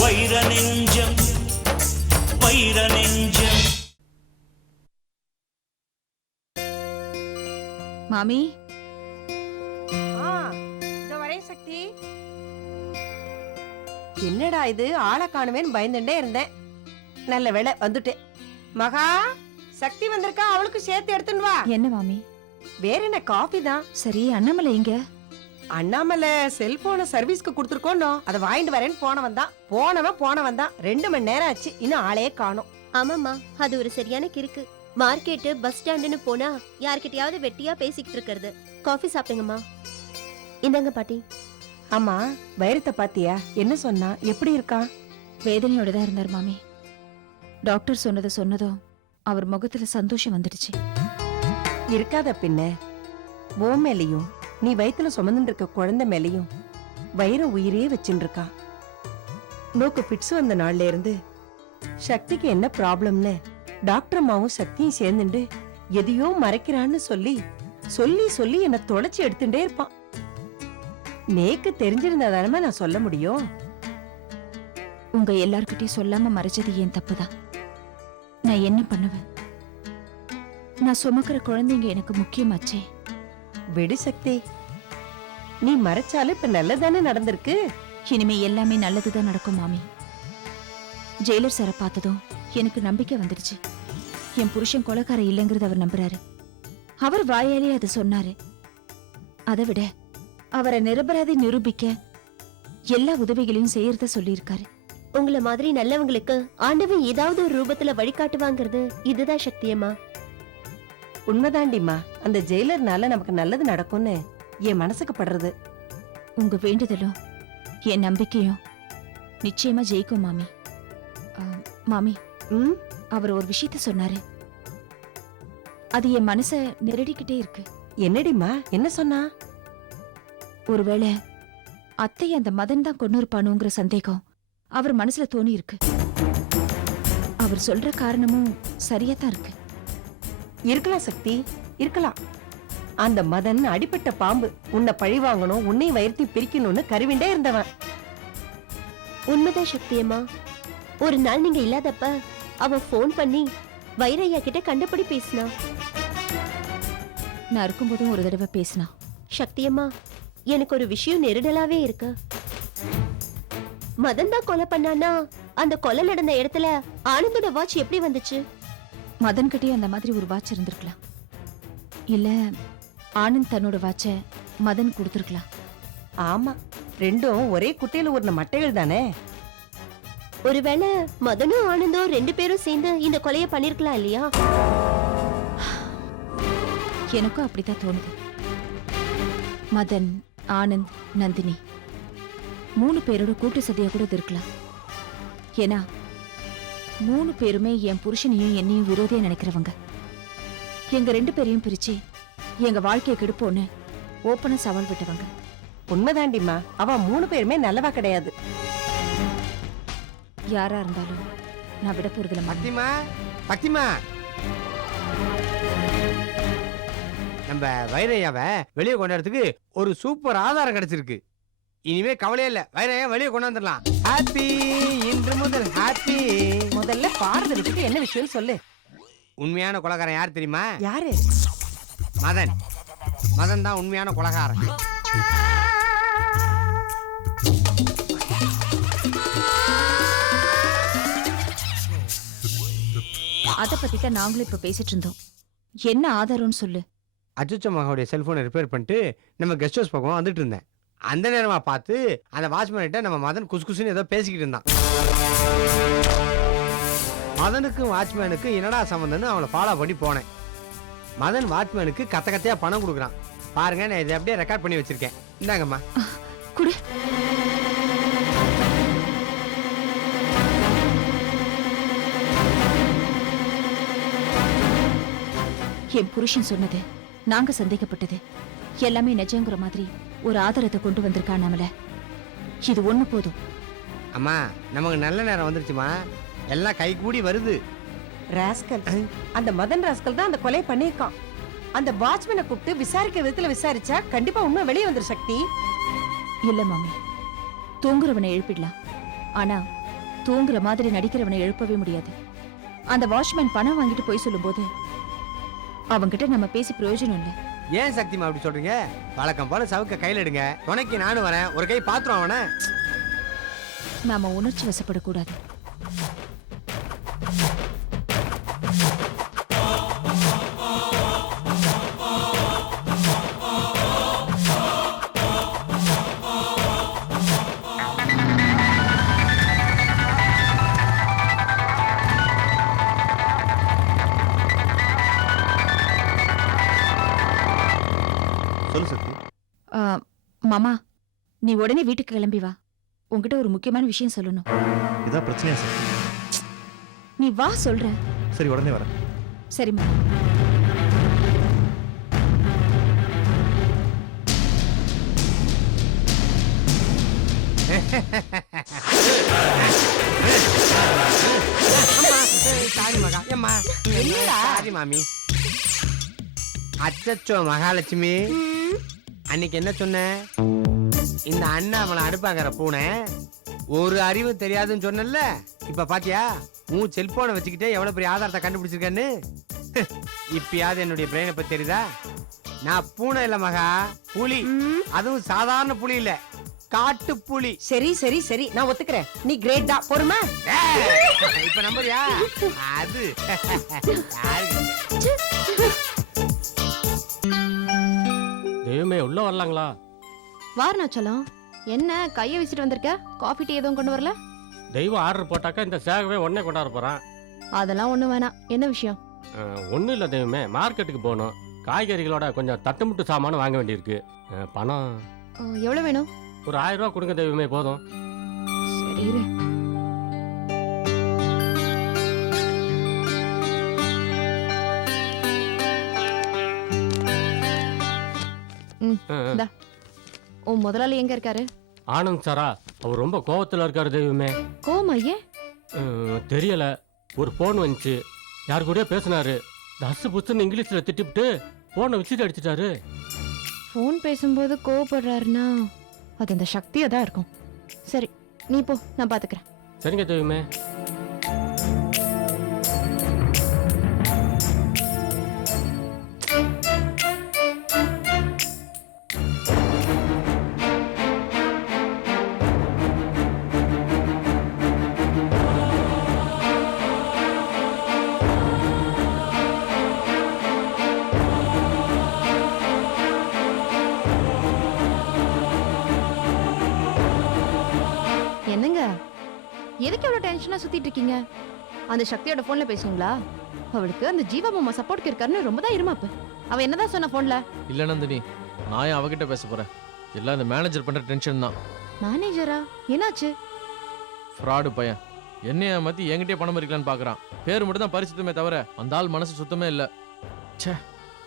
வைர நெஞ்சம் வைர நெஞ்சம் மாமி? ஆ, இதோ வரேன் சக்தி. என்னடா இது? ஆளை காணுமேன்னு பயந்துட்டே இருந்தேன். நல்ல வேளை வந்துட்டேன். மகா சக்தி வந்திருக்கா? அவளுக்கு சேர்த்து எடுத்துன்னு வா. என்ன மாமி? வேற என்ன காபி தான்? சரி அண்ணாமலை இங்க அண்ணாமலை செல்போனை சர்வீஸ்க்கு கொடுத்துருக்கோனோ அதை வாங்கிட்டு வரேன்னு போனவன் தான். போனவன் போனவன் தான். ரெண்டு மணி நேரம் ஆச்சு இன்னும் ஆளையே காணோம். ஆமாம்மா அது ஒரு சரியான கிறுக்கு. மார்க்கெட்டு பஸ் ஸ்டாண்டுன்னு போனா யார்கிட்டயாவது வெட்டியா பேசிக்கிட்டு இருக்கிறது. காஃபி சாப்பிடுங்கம்மா. இந்தாங்க பாட்டி. ஆமா வைரத்தை பாத்தியா? என்ன சொன்னா? எப்படி இருக்கான்? வேதனையோட தான் இருந்தார் மாமி. டாக்டர் சொன்னதை சொன்னதும் அவர் முகத்துல சந்தோஷம் வந்துடுச்சு. இருக்காத பின்ன. ஓ மேலையும் நீ வயித்துல சுமந்துட்டு இருக்க குழந்தை மேலையும் வயிறு உயிரே வச்சுட்டு இருக்கா நோக்கு பிட்ஸ் வந்த நாள்ல இருந்து சக்திக்கு என்ன ப்ராப்ளம்னு டாக்டர் அம்மாவும் சக்தியும் சேர்ந்துட்டு எதையோ மறைக்கிறான்னு சொல்லி சொல்லி சொல்லி என்ன தொலைச்சி எடுத்துட்டே இருப்பான் நேக்கு தெரிஞ்சிருந்தா தானே நான் சொல்ல முடியும்? உங்க எல்லார்கிட்டயும் சொல்லாம மறைச்சது ஏன் தப்புதான். நான் என்ன பண்ணுவேன்? நான் சுமக்கிற குழந்தைங்க எனக்கு முக்கியமாச்சே. வெடி சக்தி. நீ மறைச்சாலும் இப்ப நல்லதானே நடந்திருக்கு? இனிமே எல்லாமே நல்லதுதான் நடக்கும் மாமி. ஜெயிலர் சாரை பார்த்ததும் எனக்கு நம்பிக்கை வந்துடுச்சு என் புருஷன் கொலைக்கார இல்லைங்கிறது அவர் நம்புறாரு. அவர் வாயாலே அதை சொன்னாரு. அதை விட அவரை நிரபராதி நிரூபிக்க எல்லா உதவிகளையும் செய்யறத சொல்லியிருக்காரு. உங்கள மாதிரி நல்லவங்களுக்கு ஆண்டவன் ஏதாவது ஒரு ரூபத்துல வழிகாட்டுவாங்கிறது இதுதான் சக்தியம்மா. உண்மைதாண்டிம்மா. அந்த ஜெயிலர்னால நமக்கு நல்லது நடக்கும்னு என் மனசுக்கு படுறது. உங்க வேண்டுதலும் என் நம்பிக்கையும் நிச்சயமா ஜெயிக்கும் மாமி. ஆ, மாமி ம்? அவர் ஒரு விஷயத்த சொன்னாரு. அது என் மனச நெருடிக்கிட்டே இருக்கு. என்னடிம்மா? என்ன சொன்னா? ஒருவேளை அத்தை அந்த மதன் தான் கொண்டு இருப்பானுங்கிற சந்தேகம் அவர் மனசுல தோணி இருக்கு அவர் சொல்ற காரணமும் சரியா தான் இருக்கு. இருக்கலாம் சக்தி இருக்கலாம். அந்த மதன் அடிப்பட்ட பாம்பு உன்னை பழி வாங்கணும் உன்னையும் வயிறுத்தி பிரிக்கணும்னு கருவிண்டே இருந்தவன். உண்மைதான் சக்தியம்மா ஒரு நாள் நீங்க இல்லாதப்ப அவன் ஃபோன் பண்ணி வைரையா கிட்ட கண்டபடி பேசினா. நான் இருக்கும்போதும் ஒரு தடவை பேசினா. சக்தியம்மா எனக்கு ஒரு விஷயம் நெருடலாவே இருக்கு. மதன் தான் கொலை பண்ணானா அந்த கொலை நடந்த இடத்துல ஆனந்தோட வாட்ச் எப்படி வந்துச்சு? மதன் கிட்டே அந்த மாதிரி ஒரு வாட்ச் இருந்திருக்கலாம். இல்ல ஆனந்த் தன்னோட வாட்ச மதன் கொடுத்திருக்கலாம். ஆமா ரெண்டும் ஒரே குட்டையில ஊர்ன மட்டைகள் தானே? ஒருவேளை மதனும் ஆனந்தும் ரெண்டு பேரும் சேர்ந்து இந்த கொலையை பண்ணிருக்கலாம் இல்லையா? எனக்கும் அப்படித்தான் தோணுது. மதன் ஆனந்த் நந்தினி. மூணு பேரோட கூட்டு சதியா கூட இருக்கலாம் ஏன்னா மூணு பேருமே என் புருஷனையும் என்னையும் விரோதியா நினைக்கிறவங்க. எங்க ரெண்டு பேரையும் பிரிச்சு எங்க வாழ்க்கையை கெடுப்போன்னு ஓப்பனா சவால் விட்டவங்க. உண்மைதாண்டிம்மா. அவ மூணு பேருமே நல்லவா கிடையாது. யாரா இருந்தாலும் நான் விட போறதுல மாட்டேன் பக்திமா பக்திமா நம்ம வைரையாவை வெளியே கொண்டாடுறதுக்கு ஒரு சூப்பர் ஆதாரம் கிடைச்சிருக்கு. இனிமே கவலையே இல்ல. வைரையா வெளியே கொண்டாந்துடலாம் ஹாப்பி இன்று முதல் ஹாப்பி முதல்ல விட்டுட்டு என்ன விஷயம் சொல்லு. உண்மையான கொலகாரன் யார் தெரியுமா? யாரு? மதன். மதன் தான் உண்மையான கொலகாரன். அத பத்தி தான் நாங்களும் இப்ப பேசிட்டு இருந்தோம் என்ன ஆதாரம்னு சொல்லு. அச்சுச்ச மகனுடைய செல்போனை ரிப்பேர் பண்ணிட்டு நம்ம கெஸ்ட் ஹவுஸ் பக்கம் வந்துட்டு இருந்தேன். அந்த நேரமா பார்த்து அந்த வாட்ச்மேன்கிட்ட நம்ம மதன் குசு குசுன்னு ஏதோ பேசிக்கிட்டு இருந்தான். மதனுக்கும் வாட்ச்மேனுக்கும் என்னடா சம்மந்தம்னு அவனை ஃபாலோ பண்ணி போனேன். மதன் வாட்ச்மேனுக்கு கத்த கத்தையா பணம் கொடுக்குறான். பாருங்க நான் இதை அப்படியே ரெக்கார்ட் பண்ணி வச்சிருக்கேன். இந்தாங்கம்மா. குடு. என் புருஷன் சொன்னது நாங்க சந்தேகப்பட்டது. எல்லாமே நிஜங்கிற மாதிரி. ஒரு ஆதாரத்தை கொண்டு வந்திருக்கா நம்மள இது ஒண்ணு போதும். அம்மா நமக்கு நல்ல நேரம் வந்துருச்சுமா? எல்லாம் கை கூடி வருது. ராஸ்கல் அந்த மதன் ராஸ்கல் தான் அந்த கொலை பண்ணியிருக்கான். அந்த வாட்ச்மேனை கூப்பிட்டு விசாரிக்கிற விதத்துல விசாரிச்சா கண்டிப்பா உண்மை வெளியே வந்துரு சக்தி. இல்ல மாமி. தூங்குறவனை எழுப்பிடலாம். ஆனா தூங்குற மாதிரி நடிக்கிறவனை எழுப்பவே முடியாது. அந்த வாட்ச்மேன் பணம் வாங்கிட்டு போய் சொல்லும்போது அவன்கிட்ட நம்ம பேசி பிரயோஜனம் இல்ல. ஏன் சக்திமா அப்படி சொல்றீங்க? வழக்கம் போல சவுக்க கையில எடுங்க. துணைக்கு நானும் வரேன். ஒரு கை பாத்துரும் அவனை. நாம உணர்ச்சி வசப்படக்கூடாது. சொல்லு சக்தி. மாமா நீ உடனே வீட்டுக்கு கிளம்பி வா. உன்கிட்ட ஒரு முக்கியமான விஷயம் சொல்லணும். இதான் பிரச்சனையா சக்தி? நீ வா சொல்றேன் சரி உடனே வரேன். சரிம்மா சாரி மகா. ஏம்மா சாரி மாமி. அச்சச்சோ மகாலட்சுமி. அன்னைக்கு என்ன சொன்ன? இந்த அண்ணாமலை அடுப்பாங்கிற பூனை ஒரு அறிவு தெரியாதுன்னு சொன்னல இப்ப பாத்தியா? உன் செல்போனை வச்சுக்கிட்டே எவ்வளவு பெரிய ஆதாரத்தை கண்டுபிடிச்சிருக்கேன்னு? இப்பயாவது என்னுடைய பிரெயினை பத்தி தெரியுதா? நான் பூனை இல்ல மகா புலி. அதுவும் சாதாரண புலி இல்ல காட்டு புலி. சரி சரி சரி நான் ஒத்துக்கிறேன். நீ கிரேட் தான் பொறுமா. இப்ப நம்புறியா? அது. தெய்வமே உள்ள வரலாங்களா? வாரணாச்சலம் என்ன கையை வீசிட்டு வந்திருக்க? காஃபி டீ எதுவும் கொண்டு வரல? தெய்வம் ஆர்டர் போட்டாக்கா இந்த சேகவே உடனே கொண்டாட போறான். அதெல்லாம் ஒண்ணும் வேணாம். என்ன விஷயம்? ஒன்றும் இல்லை தெய்வமே. மார்க்கெட்டுக்கு போகணும். காய்கறிகளோட கொஞ்சம் தட்டுமுட்டு சாமானும் வாங்க வேண்டியிருக்கு. பணம். அஹ், எவ்வளவு வேணும்? ஒரு ஆயிரம் ரூபா கொடுங்க தெய்வமே போதும். சரி இந்தா. உன் முதலாளி எங்க இருக்காரு? ஆனந்த் சாரா அவர் ரொம்ப கோவத்தில் இருக்காரு தெய்வமே. கோமா ஏன்? அஹ், தெரியல. ஒரு ஃபோன் வந்துச்சு. யார் கூடயோ பேசினாரு. தசு புசுன்னு இங்கிலீஷில் திட்டிவிட்டு ஃபோனை விசிட் அடிச்சிட்டாரு. ஃபோன் பேசும்போது கோவப்படுறாருன்னா அது அந்த சக்தியா தான் இருக்கும். சரி நீ போ நான் பாத்துக்கிறேன். சரிங்க தெய்வமே. டென்ஷனா சுத்திட்டு இருக்கீங்க. அந்த சக்தியோட போன்ல பேசுனீங்களா அவளுக்கு அந்த ஜீவா மாமா சப்போர்ட்க்கு இருக்காருன்னு ரொம்ப தான் இருமாப்பு. அவ என்னதான் சொன்ன போன்ல இல்ல நந்தினி நான் ஏன் அவகிட்ட பேச போறேன்? எல்லாம் இந்த மேனேஜர் பண்ற டென்ஷன் தான். மேனேஜரா என்னாச்சு? ஃப்ராடு பையன். என்னைய மாத்தி என்கிட்டயே பணம் இருக்கலான்னு பாக்குறான். பேர் மட்டும் தான் பரிசுத்தமே தவிர அந்த ஆள் மனசு சுத்தமே இல்ல. ச்சே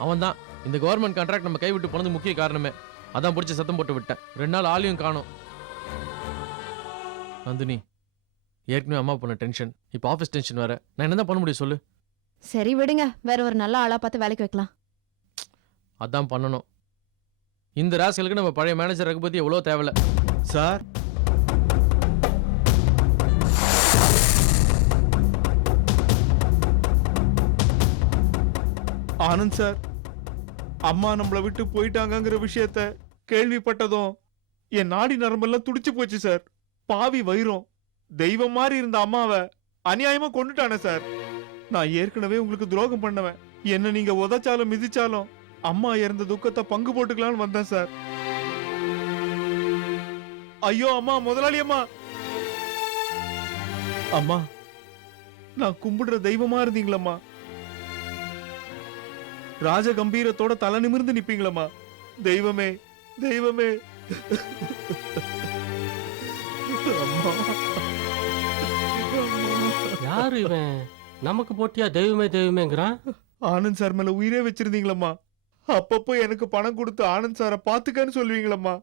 அவன் தான். இந்த கவர்மெண்ட் கான்ட்ராக்ட் நம்ம கைவிட்டு போனது முக்கிய காரணமே. அதான் பிடிச்சி சத்தம் போட்டு விட்டேன். ரெண்டு நாள் ஆளையும் காணோம். நந்தினி ஏற்கனவே அம்மா பண்ண டென்ஷன். இப்போ ஆஃபீஸ் டென்ஷன் வேற. நான் என்ன பண்ண முடியும் சொல்லு. சரி விடுங்க. வேற ஒரு நல்ல ஆளா பார்த்து வேலைக்கு வைக்கலாம். அதான் பண்ணணும். இந்த ராஸ்களுக்கு நம்ம பழைய மேனேஜர் ரகுபதி எவ்வளோ தேவையில்ல. சார். ஆனந்த் சார் அம்மா நம்மளை விட்டு போயிட்டாங்கங்கிற விஷயத்த கேள்விப்பட்டதும் என் நாடி நரம்பெல்லாம் துடிச்சு போச்சு சார். பாவி வைரம் தெய்வம் மாதிரி இருந்த அம்மாவை அநியாயமா கொண்டுட்டானே சார். நான் ஏற்கனவே உங்களுக்கு துரோகம் பண்ணவன். என்ன நீங்க உதைச்சாலும் மிதிச்சாலும் அம்மா இறந்த துக்கத்தை பங்கு போட்டுக்கலாம்னு வந்தேன் சார். ஐயோ அம்மா முதலாளி அம்மா. அம்மா நான் கும்பிடுற தெய்வமா இருந்தீங்களம்மா. ராஜ கம்பீரத்தோட தலை நிமிர்ந்து நிப்பீங்களம்மா. தெய்வமே தெய்வமே. யாரு இவன்? நமக்கு போட்டியா தெய்வமே தெய்வமேங்கிறான்? ஆனந்த் சார் மேல உயிரே வச்சிருந்தீங்களம்மா. அப்பப்போ எனக்கு பணம் கொடுத்து ஆனந்த் சாரை பாத்துக்கன்னு சொல்லுவீங்களம்மா.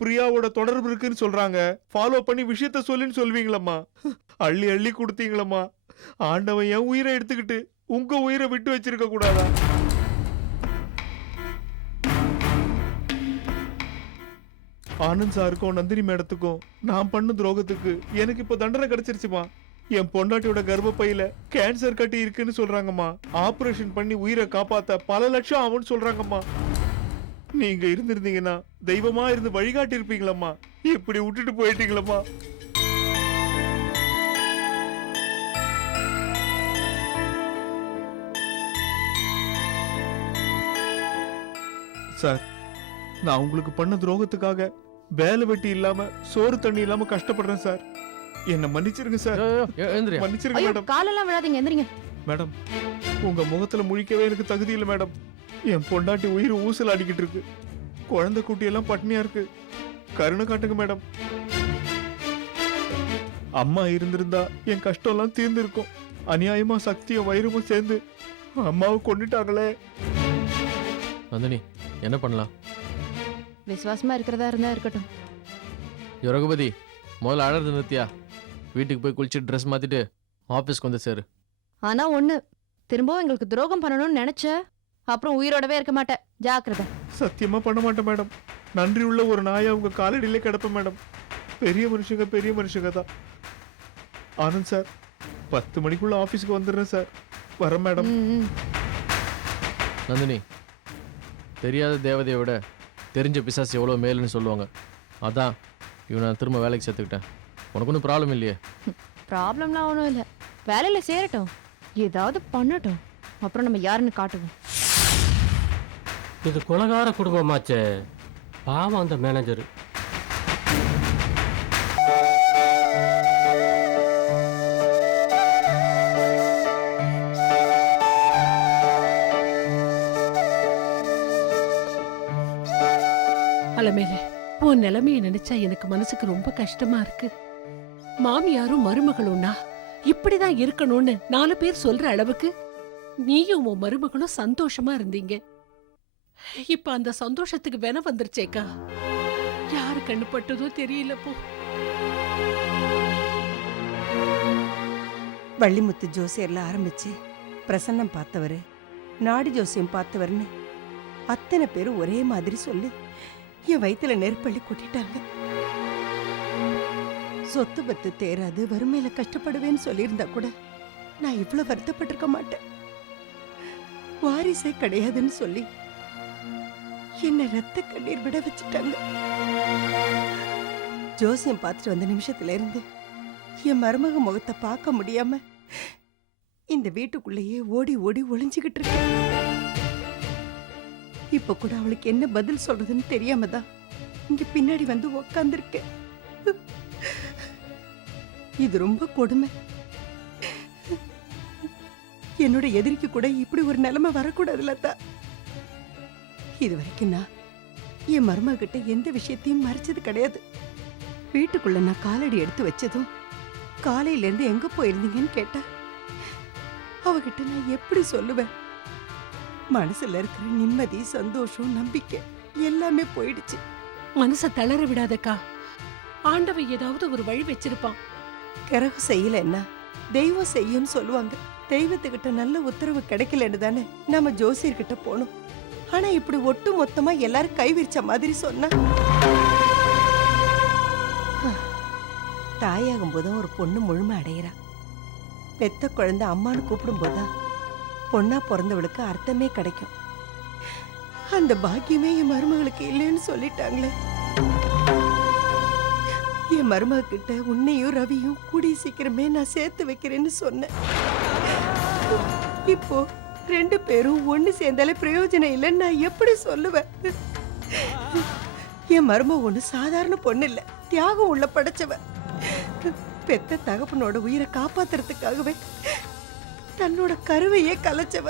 பிரியாவோட தொடர்பு இருக்குன்னு சொல்றாங்க. ஃபாலோ பண்ணி விஷயத்த சொல்லுன்னு சொல்லுவீங்களம்மா. அள்ளி அள்ளி கொடுத்தீங்களம்மா. ஆண்டவன் என் உயிரை எடுத்துக்கிட்டு உங்க உயிரை விட்டு வச்சிருக்க கூடாதா? ஆனந்த் சாருக்கும் நந்தினி மேடத்துக்கும் நான் பண்ண துரோகத்துக்கு எனக்கு இப்போ தண்டனை கிடைச்சிருச்சுமா? என் பொண்டாட்டியோட கர்ப்பப்பையில கேன்சர் கட்டி இருக்குன்னு சொல்றாங்கம்மா. ஆபரேஷன் பண்ணி உயிரை காப்பாத்த பல லட்சம் ஆகும்னு சொல்றாங்கம்மா. நீங்க இருந்திருந்தீங்கன்னா தெய்வமா இருந்து வழிகாட்டி இருப்பீங்களம்மா இப்படி விட்டுட்டு போயிட்டீங்களம்மா. சார் நான் உங்களுக்கு பண்ண துரோகத்துக்காக வேலை வெட்டி இல்லாம சோறு தண்ணி இல்லாம கஷ்டப்படுறேன் சார். என்ன மன்னிச்சிருங்க சார். மன்னிச்சிருங்க மேடம். காலெல்லாம் விழாதீங்க எந்திரிங்க மேடம் உங்க முகத்துல முழிக்கவே எனக்கு தகுதி இல்லை மேடம். என் பொண்டாட்டி உயிர் ஊசல் அடிக்கிட்டு இருக்கு. குழந்தை குட்டி எல்லாம் பட்னியா இருக்கு. கருணை காட்டுங்க மேடம். அம்மா இருந்திருந்தா என் கஷ்டம் எல்லாம் தீர்ந்திருக்கும். அநியாயமா சக்தியும் வயிறுமும் சேர்ந்து அம்மாவை கொண்டுட்டாங்களே நந்தினி என்ன பண்ணலாம்? விசுவாசமா இருக்கிறதா இருந்தா இருக்கட்டும். யோ, ரகுபதி முதல்ல அழறது நிறுத்தியா? வீட்டுக்கு போய் குளிச்சுட்டு ட்ரெஸ் மாத்திட்டு ஆபீஸ்க்கு வந்து சேரு. ஆனா ஒண்ணு திரும்பவும் எங்களுக்கு துரோகம் பண்ணணும்னு நினைச்ச அப்புறம் உயிரோடவே இருக்க மாட்டேன். ஜாக்கிரதை. சத்தியமா பண்ண மாட்டேன் மேடம். நன்றி உள்ள ஒரு நாயா உங்க காலடியிலே கிடப்பேன் மேடம். பெரிய மனுஷங்க பெரிய மனுஷங்க தான். ஆனந்த் சார் பத்து மணிக்குள்ள ஆபீஸ்க்கு வந்துடுறேன் சார். வரேன் மேடம். ம், ம். நந்தினி தெரியாத தேவதையை விட தெரிஞ்ச பிசாசு எவ்வளோ மேலுன்னு சொல்லுவாங்க. அதான் இவனை நான் திரும்ப வேலைக்கு சேர்த்துக்கிட்டேன். உனக்கு ஒன்றும் ப்ராப்ளம் இல்லையே. ப்ராப்ளம்லாம் ஒன்றும் இல்லை. வேலையில சேரட்டும். ஏதாவது பண்ணட்டும். அப்புறம் நம்ம யாருன்னு காட்டுவோம். இது கொலகார குடும்பமாச்சே. பாவம் அந்த மேனேஜர் அலமேல உன் நிலைமைய நினைச்சா எனக்கு மனசுக்கு ரொம்ப கஷ்டமா இருக்கு. மாமியாரும் மருமகளும்னா இப்படிதான் இருக்கணும்னு நாலு பேர் சொல்ற அளவுக்கு நீயும் உன் மருமகளும் சந்தோஷமா இருந்தீங்க. இப்ப அந்த சந்தோஷத்துக்கு வென வந்துருச்சேக்கா. யாரு கண்ணு பட்டதோ தெரியல போ வள்ளிமுத்து ஜோசியர்ல ஆரம்பிச்சு பிரசன்னம் பார்த்தவரு நாடி ஜோசியம் பார்த்தவர்னு அத்தனை பேரும் ஒரே மாதிரி சொல்லி என் வயித்துல நெருப்பள்ளி கொட்டிட்டாங்க. சொத்து பத்து தேராது வறுமையில கஷ்டப்படுவேன்னு சொல்லியிருந்தா கூட நான் இவ்வளவு வருத்தப்பட்டிருக்க மாட்டேன். வாரிசே கிடையாதுன்னு சொல்லி என்ன ரத்த கண்ணீர் விட வச்சுட்டாங்க. ஜோசியம் பார்த்துட்டு வந்த நிமிஷத்துல இருந்து என் மருமக முகத்தை பார்க்க முடியாம இந்த வீட்டுக்குள்ளேயே ஓடி ஓடி ஒளிஞ்சுகிட்டு இருக்கேன் இப்ப கூட அவளுக்கு என்ன பதில் சொல்றதுன்னு தெரியாம தான் இங்க பின்னாடி வந்து உக்காந்துருக்கேன். இது ரொம்ப கொடுமை. என்னோட எதிரிக்கு கூட இப்படி ஒரு நிலைமை வரக்கூடாது லதா. இது வரைக்கும் நான் என் மருமக கிட்ட எந்த விஷயத்தையும் மறைச்சது கிடையாது. வீட்டுக்குள்ள நான் காலடி எடுத்து வச்சதும் காலையில இருந்து எங்க போயிருந்தீங்கன்னு கேட்டா அவகிட்ட நான் எப்படி சொல்லுவேன்? மனசுல இருக்கிற நிம்மதி சந்தோஷம் நம்பிக்கை எல்லாமே போயிடுச்சு. மனச தளர விடாதக்கா. ஆண்டவன் ஏதாவது ஒரு வழி வச்சிருப்பான். கிரகு செய்யலன்னா தெய்வம் செய்யும்னு சொல்லுவாங்க. தெய்வத்துக்கிட்ட நல்ல உத்தரவு கிடைக்கலன்னு தானே நம்ம ஜோசியர்கிட்ட போனோம். ஆனா இப்படி ஒட்டு மொத்தமா எல்லாரும் கைவிரிச்ச மாதிரி சொன்னா. தாயாகும் போதும் ஒரு பொண்ணு முழுமை அடையிறா. பெத்த குழந்தை அம்மான்னு கூப்பிடும் போதுதான் பொண்ணா பிறந்தவளுக்கு அர்த்தமே கிடைக்கும். அந்த பாக்கியமே என் மருமகளுக்கு இல்லைன்னு சொல்லிட்டாங்களே. என் மருமக கிட்ட உன்னையும் ரவியும் கூடிய சீக்கிரமே நான் சேர்த்து வைக்கிறேன்னு சொன்னேன். இப்போ ரெண்டு பேரும் ஒன்று சேர்ந்தாலே பிரயோஜனம் இல்லைன்னு நான் எப்படி சொல்லுவேன்? என் மருமக ஒன்று சாதாரண பொண்ணு இல்லை தியாகம் உள்ள படைச்சவ. பெத்த தகப்பனோட உயிரை காப்பாத்துறதுக்காகவே தன்னோட கருவையே கலைச்சவ.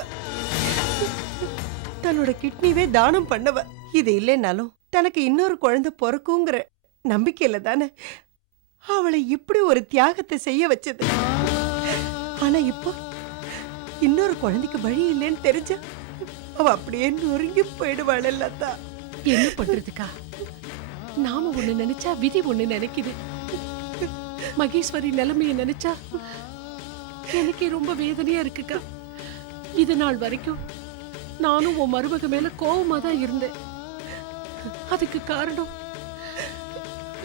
தன்னோட கிட்னிவே தானம் பண்ணவ. இது இல்லைனாலும் தனக்கு இன்னொரு குழந்தை பிறக்குங்கிற நம்பிக்கையில தானே? அவளை இப்படி ஒரு தியாகத்தை செய்ய வச்சது. ஆனா இப்போ இன்னொரு குழந்தைக்கு வழி இல்லைன்னு தெரிஞ்ச அவ அப்படியே நொறுங்கி போயிடுவாள் லதா. என்ன பண்றதுக்கா? நாம ஒண்ணு நினைச்சா விதி ஒண்ணு நினைக்குது. மகேஸ்வரி நிலைமைய நினைச்சா எனக்கே ரொம்ப வேதனையா இருக்குக்கா. இது நாள் வரைக்கும் நானும் உன் மருமக மேல கோவமா தான் இருந்தேன். அதுக்கு காரணம்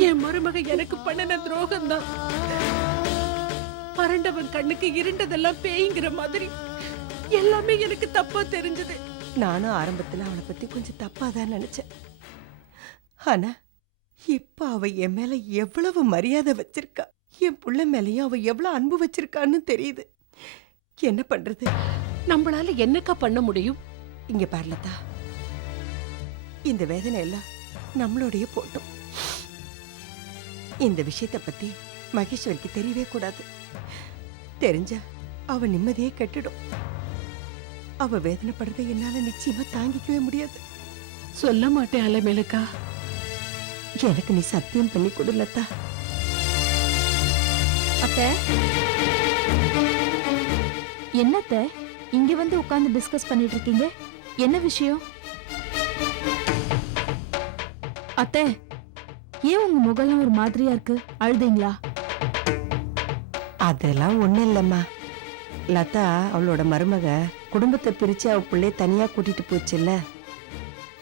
என் மருமக எனக்கு பண்ணின துரோகம் தான் மறண்டவன் கண்ணுக்கு இருண்டதெல்லாம் பேய்ங்கிற மாதிரி எல்லாமே எனக்கு தப்பா தெரிஞ்சது. நானும் ஆரம்பத்துல அவளை பத்தி கொஞ்சம் தப்பா தான் நினைச்சேன். ஆனா இப்ப அவ என் மேல எவ்வளவு மரியாதை வச்சிருக்கா? என் புள்ள மேலயும் அவ எவ்வளவு அன்பு வச்சிருக்கான்னு தெரியுது. என்ன பண்றது? நம்மளால என்னக்கா பண்ண முடியும்? இங்க பாருலதா இந்த வேதனை எல்லாம் நம்மளோடைய போட்டோம். இந்த விஷயத்தை பத்தி மகேஸ்வரிக்கு தெரியவே கூடாது. தெரிஞ்சா அவ நிம்மதியே கெட்டுடும். அவ வேதனைப்படுறதை என்னால நிச்சயமா தாங்கிக்கவே முடியாது. சொல்ல மாட்டேன் அலைமேலுக்கா. எனக்கு நீ சத்தியம் பண்ணி கொடு லதா. அத்தை. என்னத்த இங்க வந்து உட்கார்ந்து டிஸ்கஸ் பண்ணிட்டு இருக்கீங்க? என்ன விஷயம்? அத்தை ஏன் உங்க முகம்லாம் ஒரு மாதிரியா இருக்கு? அழுதீங்களா? அதெல்லாம் ஒண்ணும் இல்லம்மா. லதா அவளோட மருமக குடும்பத்தை பிரிச்சு அவ பிள்ளைய தனியா கூட்டிட்டு போச்சுல்ல.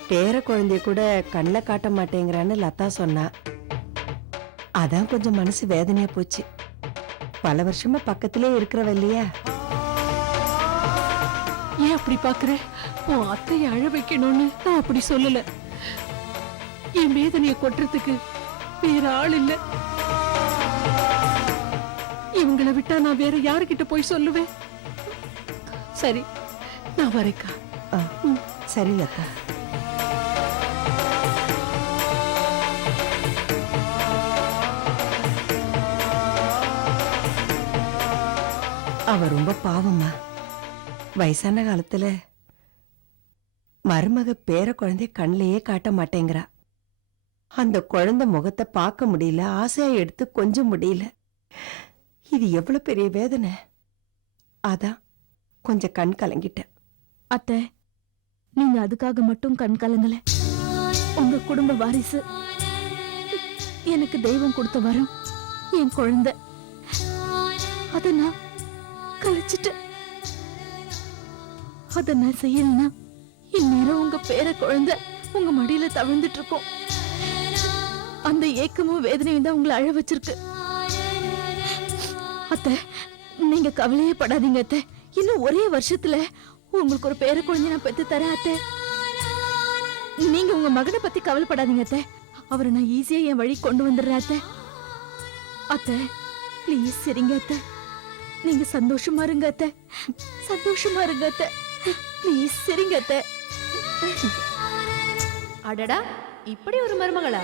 பேர குழந்தைய கூட கண்ணில் காட்ட மாட்டேங்கிறான்னு லதா சொன்னா. அதான் கொஞ்சம் மனசு வேதனையா போச்சு. பல வருஷமா பக்கத்திலே இருக்கிறவ இல்லையா? ஏன் அப்படி பாக்குற? உன் அத்தையை அழ வைக்கணும்னு நான் அப்படி சொல்லல. என் வேதனைய கொட்டுறதுக்கு வேற ஆள் இல்ல. இவங்கள விட்டா நான் வேற யாருக்கிட்ட போய் சொல்லுவேன்? சரி நான் வரேக்கா. சரி லதா அவ ரொம்ப பாவம்மா. வயசான காலத்துல மருமக பேர குழந்தை கண்ணிலேயே காட்ட மாட்டேங்கிறா. அந்த குழந்தை முகத்தை பார்க்க முடியல ஆசையா எடுத்து கொஞ்சம் முடியல. இது எவ்வளவு பெரிய வேதனை? அதான் கொஞ்சம் கண் கலங்கிட்டேன் அத்தை நீங்க அதுக்காக மட்டும் கண் கலங்கல. உங்க குடும்ப வாரிசு எனக்கு தெய்வம் கொடுத்த வரம் என் குழந்தை. அத நான் கழிச்சிட்டேன். அத நான் செய்யலன்னா இந்நேரம் உங்க பேர குழந்தை உங்க மடியில தவிழ்ந்துட்டு இருக்கோம். அந்த ஏக்கமும் வேதனையும் தான் உங்களை அழ வச்சிருக்கு. அத்தை நீங்க கவலையே படாதீங்க அத்தை. இன்னும் ஒரே வருஷத்துல உங்களுக்கு ஒரு பேர குழந்தை நான் பெத்து தரேன் அத்தை. நீங்க உங்க மகனை பத்தி கவலைப்படாதீங்க அத்தை. அவரை நான் ஈஸியா என் வழி கொண்டு வந்துடுறேன் அத்தை. அத்தை ப்ளீஸ் சரிங்க அத்தை. நீங்க சந்தோஷமா இருங்க அத்தை. சந்தோஷமா இருங்க அத்தை. ப்ளீஸ் சரிங்க அத்தை. அடடா இப்படி ஒரு மருமகளா?